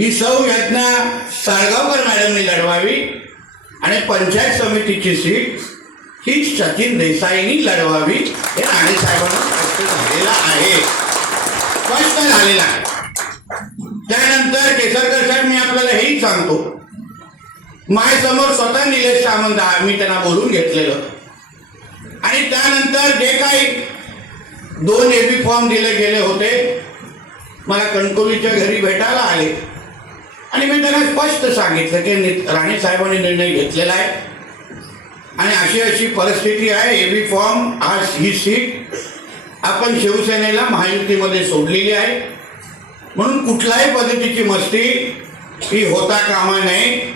ही सौ यज्ञा साळगावकर मॅडमनी लढवावी आणि पंचायत समितीची सीट ही सचिन देसाईनी लढवावी हे राणे साहेबांना स्पष्ट झालेलं आहे. स्पष्ट झालेलं आहे. त्यानंतर केसरकर साहेब मी आपल्याला हेही सांगतो. माझ्यासमोर स्वतः निलेश सामंत मी त्यांना बोलून घेतलेलं. आणि त्यानंतर जे काही दोन एबी फॉर्म दिले गेले होते मला कणकोलीच्या घरी भेटायला आले. आणि मी त्यांना स्पष्ट सांगितलं की राणे साहेबांनी निर्णय घेतलेला आहे. आणि अशी अशी परिस्थिती आहे एबी फॉर्म आज ही सीट आपण शिवसेनेला महायुतीमध्ये सोडलेली आहे. म्हणून कुठल्याही पद्धतीची मस्ती ही होता कामा नये.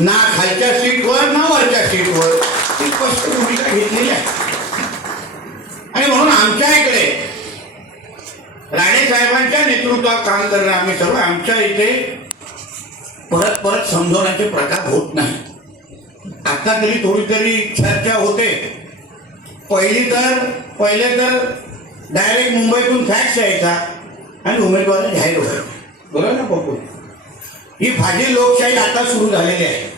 ना खालच्या सीटवर ना वरच्या सीटवर ही स्पष्ट भूमिका घेतलेली आहे. आणि म्हणून आमच्या इकडे राणे साहेबांच्या नेतृत्वात काम करणार आम्ही सर्व आमच्या इथे परत परत समजवण्याचे प्रकार होत नाही आता तरी थोडी तरी चर्चा होते. पहिली तर पहिले तर डायरेक्ट मुंबईतून फॅक्स यायचा आणि उमेदवार जाहीर व्हायचे बरोबर ना पप्पू ही फाजी लोकशाही आता सुरू झालेली आहे.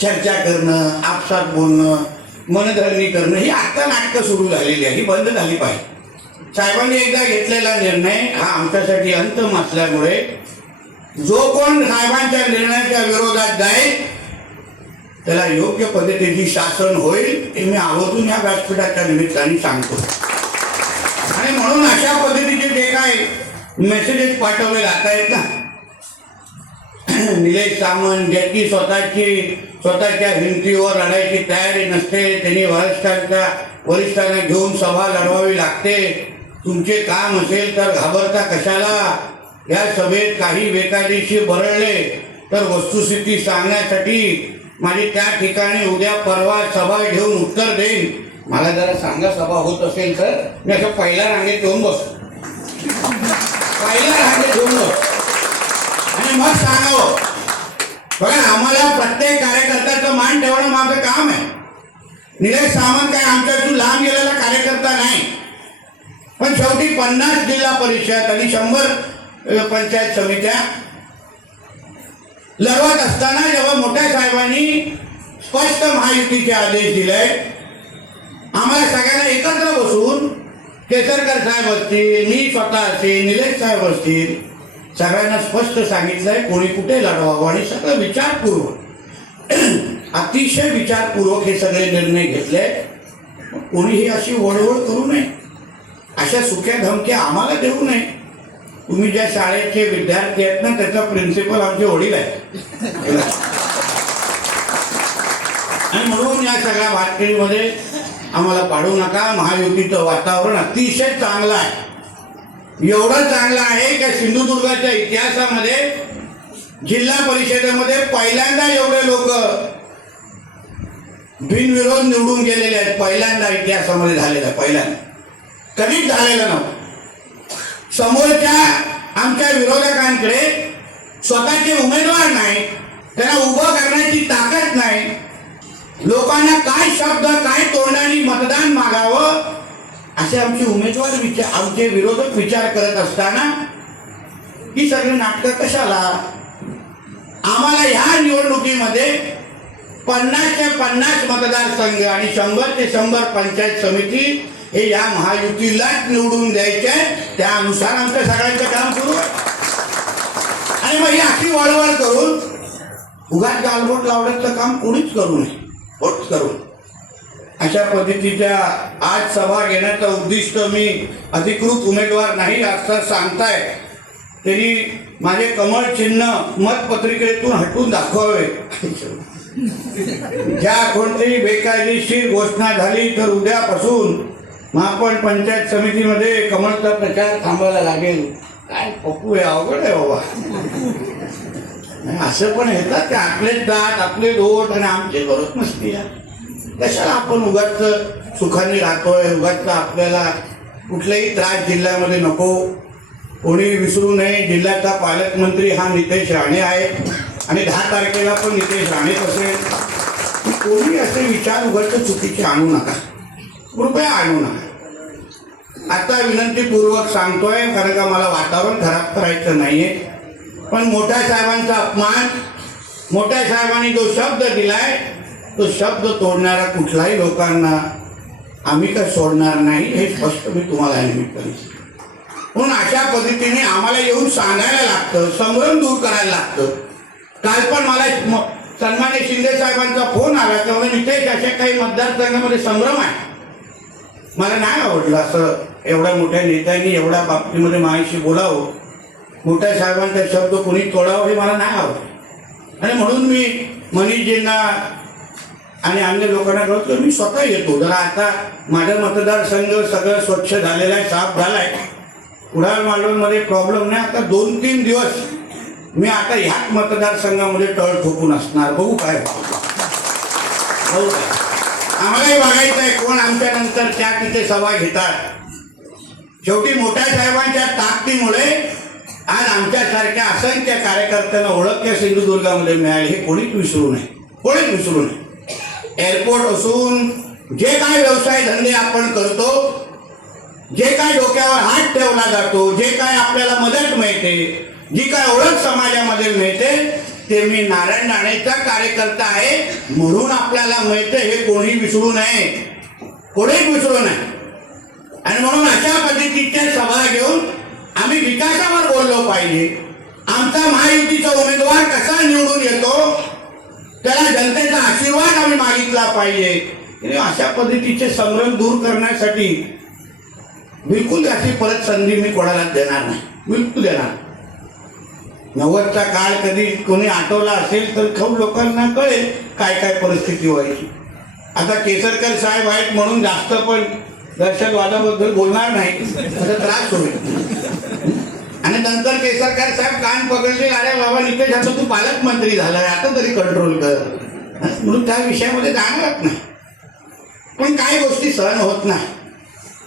चर्चा करणं आपसात बोलणं मनधरणी करणं ही आता नाटकं सुरू झालेली आहे. ही बंद झाली पाहिजे. साहेबांनी एकदा घेतलेला निर्णय हा आमच्यासाठी अंतम असल्यामुळे जो कोण साहेबांच्या निर्णयाच्या विरोधात जाईल त्याला योग्य पद्धतीची शासन होईल हे मी आवर्जून या व्यासपीठाच्या निमित्ताने सांगतो. आणि म्हणून अशा पद्धतीचे जे काही मेसेजेस पाठवले जात आहेत ना निलेश सामंत ज्याची स्वतःची स्वतःच्या हिमतीवर लढायची तयारी नसते त्यांनी वरिष्ठांच्या वरिष्ठांना घेऊन सभा लढवावी लागते. तुमचे काम असेल तर घाबरता कशाला? या सभेत काही बेकायदेशीर भरळले तर वस्तुस्थिती सांगण्यासाठी माझी त्या ठिकाणी उद्या परवा सभा घेऊन उत्तर देईन. मला जरा सांगा सभा होत असेल तर. मी असं पहिल्या रांगेत घेऊन बस. पहिल्या रांगेत घेऊन बस. आणि मग सांगावं हो. बघा आम्हाला प्रत्येक कार्यकर्त्याचं मान ठेवणं माझं काम आहे. निलेश सावंत काय आमच्या इथून लांब गेलेला कार्यकर्ता नाही. पण शेवटी पन्नास जिल्हा परिषद आणि शंभर पंचायत समित्या. लढवत असताना जेव्हा मोठ्या साहेबांनी स्पष्ट महायुतीचे आदेश दिले आम्हाला सगळ्यांना एकत्र बसून केसरकर साहेब असतील मी स्वतः असेल निलेश साहेब असतील सगळ्यांना स्पष्ट सांगितलंय कोणी कुठे लढवावं आणि सगळं विचारपूर्वक. अतिशय विचारपूर्वक हे सगळे निर्णय घेतले. कोणीही अशी वळवळ करू नये. अशा सुक्या धमक्या आम्हाला देऊ नये. तुम्ही ज्या शाळेचे विद्यार्थी आहेत ना त्याचा प्रिन्सिपल आमचे वडील आहेत. आणि म्हणून या सगळ्या भातकिळीमध्ये आम्हाला पाडू नका. महायुतीचं वातावरण अतिशय चांगलं आहे. एवढं चांगलं आहे की सिंधुदुर्गाच्या इतिहासामध्ये जिल्हा परिषदेमध्ये पहिल्यांदा एवढे लोक बिनविरोध निवडून गेलेले आहेत. पहिल्यांदा इतिहासामध्ये झालेलं पहिल्यांदा. कधीच झालेलं नव्हतं. समोरच्या आमच्या विरोधकांकडे स्वतःचे उमेदवार नाही त्यांना उभं करण्याची ताकद नाही. लोकांना काय शब्द काय तोंडाने मतदान मागावं असे आमचे उमेदवार विचार आमचे विरोधक विचार करत असताना ही सगळी नाटकं कशाला? आम्हाला ह्या निवडणुकीमध्ये पन्नास ते पन्नास मतदारसंघ आणि शंभर ते शंभर पंचायत समिती हे या महायुतीलाच निवडून द्यायचे त्यानुसार आमच्या सगळ्यांचं काम सुरू आणि मग ही अशी वळवळ करून उगाच गालबोट लावण्याचं काम कोणीच करू नये. होत करून अशा पद्धतीच्या आज सभा घेण्याचं उद्दिष्ट मी अधिकृत उमेदवार नाही असं सांगताय. त्यांनी माझे कमळ चिन्ह मतपत्रिकेतून हटवून दाखवावे. ज्या कोणतीही बेकायदेशीर घोषणा झाली तर उद्यापासून महापण पंचायत समितीमध्ये कमलचा प्रचार थांबायला लागेल. काय पप्पू हे अवघड आहे बाबा. असं पण येतात की आपलेच दात आपले दोट आणि आमची गरज नसते या कशाला आपण उगाच सुखाने राहतोय? उगाच आपल्याला कुठलाही त्रास जिल्ह्यामध्ये नको. कोणी विसरू नये. जिल्ह्याचा पालकमंत्री हा नितेश राणे आहे आणि दहा तारखेला पण नितेश राणेच असेल. कोणी असे विचार उगाच चुकीचे आणू नका. कृपया आणू नका. आता विनंतीपूर्वक सांगतोय कारण का मला वातावरण खराब करायचं नाहीये. पण मोठ्या साहेबांचा अपमान मोठ्या साहेबांनी जो शब्द दिलाय तो शब्द तोडणारा कुठलाही लोकांना आम्ही काय सोडणार नाही हे स्पष्ट मी तुम्हाला या निमित्ताने म्हणून अशा पद्धतीने आम्हाला येऊन सांगायला लागतं संभ्रम दूर करायला लागतं. काल पण मला सन्मान्य शिंदे साहेबांचा फोन आला तेव्हा विशेष अशा काही मतदारसंघामध्ये संभ्रम आहे. मला नाही आवडलं असं एवढ्या मोठ्या नेत्यांनी एवढ्या बाबतीमध्ये माझ्याशी बोलावं. मोठ्या साहेबांचा शब्द कोणी तोडावं हे मला नाही आवडलं. आणि म्हणून मी मनीषजींना आणि अन्य लोकांना कळतो मी स्वतः येतो. जरा आता माझा मतदारसंघ सगळं स्वच्छ झालेला आहे साफ झाला आहे कुडाळ मांडवलमध्ये प्रॉब्लेम नाही. आता दोन तीन दिवस मी आता ह्याच मतदारसंघामध्ये टळ ठोकून असणार. बघू काय बघू काय आम्हालाही बघायचं आहे कोण आमच्या नंतर त्या तिथे सभा घेतात. शेवटी मोठ्या साहेबांच्या ताकदीमुळे आज आमच्यासारख्या असंख्य कार्यकर्त्यांना ओळख या सिंधुदुर्गामध्ये मिळाली हे कोणीच विसरू नये. कोणीच विसरू नये. एअरपोर्ट असून जे काय व्यवसाय धंदे आपण करतो जे काय डोक्यावर हात ठेवला जातो जे काय आपल्याला मदत मिळते जी काय ओळख समाजामध्ये मिळते ते मी नारायण राणेचा कार्यकर्ता आहे म्हणून आपल्याला मिळते हे कोणी विसरू नये. कोणीच विसरू नये. आणि म्हणून अशा पद्धतीच्या सभा घेऊन आम्ही विकासावर बोललो पाहिजे. आमचा महायुतीचा उमेदवार कसा निवडून येतो त्याला जनतेचा आशीर्वाद आम्ही मागितला पाहिजे. अशा पद्धतीचे संभ्रम दूर करण्यासाठी बिलकुल अशी परत संधी मी कोणाला देणार नाही. बिलकुल देणार नाही. नव्वदचा काळ कधी कोणी आठवला असेल तर खूप लोकांना कळेल काय काय परिस्थिती व्हायची. आता केसरकर साहेब आहेत म्हणून जास्त पण दहशतवादाबद्दल बोलणार नाही. त्याचा त्रास होईल. आणि नंतर केसरकर साहेब कान पकडले अरे बाबा निकेश आता तू पालकमंत्री झालाय आता तरी कंट्रोल कर. म्हणून त्या विषयामध्ये जाणारच नाही. पण काही गोष्टी सहन होत नाही.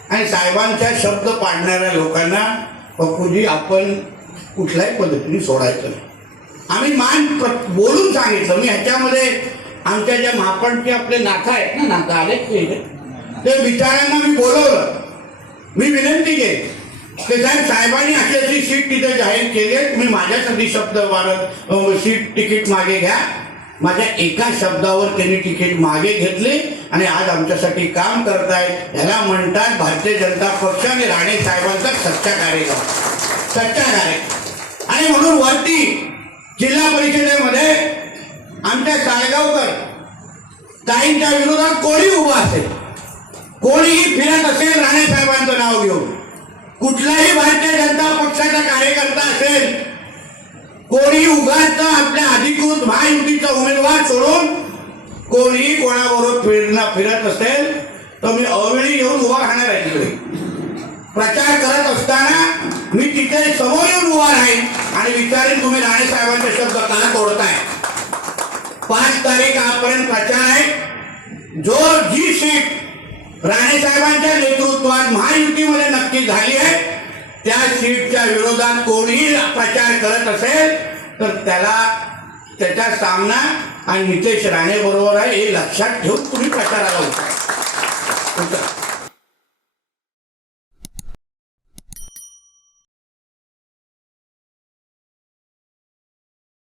आणि साहेबांच्या शब्द पाडणाऱ्या लोकांना पप्पूजी आपण कुठल्याही पद्धतीने सोडायचं नाही. आम्ही मान प्र- बोलून सांगितलं. मी ह्याच्यामध्ये आमच्या ज्या महापणचे आपले नाका आहेत ना नाका आले ते बिचाऱ्यांना मी बोलवलं. मी विनंती केली. ते साहेब साहेबांनी अशी अशी सीट तिथे जाहीर केली आहे. तुम्ही माझ्यासाठी शब्द वाढत सीट तिकीट मागे घ्या. माझ्या एका शब्दावर त्यांनी तिकीट मागे घेतले आणि आज आमच्यासाठी काम करतायत. ह्याला म्हणतात भारतीय जनता पक्ष आणि राणे साहेबांचा सच्चा कार्यक्रम सच्चा कार्यक्रम आणि म्हणून वरती जिल्हा परिषदेमध्ये आमच्या साळगावकर ताईंच्या विरोधात कोणी उभा असेल? कोणीही फिरत असेल राणे साहेबांचं नाव घेऊन. कुठलाही भारतीय जनता पक्षाचा कार्यकर्ता असेल कोणी उगाच आपल्या अधिकृत महायुतीचा उमेदवार सोडून कोणीही कोणाबरोबर फिरणं फिरत असेल तर मी अवेळी येऊन उभा राहणार आहे तिकडे. प्रचार करत असताना मी तिथे समोर येऊन उभा राहीन आणि विचारेन तुम्ही राणे साहेबांचे शब्द का तोडताय? पाच तारीख आजपर्यंत प्रचार आहे. जो जी सीट राणे साहेबांच्या नेतृत्वात महायुतीमध्ये नक्की झाली आहे. त्या सीटच्या विरोधात कोणीही प्रचार करत असेल तर त्याला त्याचा सामना आणि नितेश राणे बरोबर आहे हे लक्षात ठेवून तुम्ही प्रचाराला उतरा.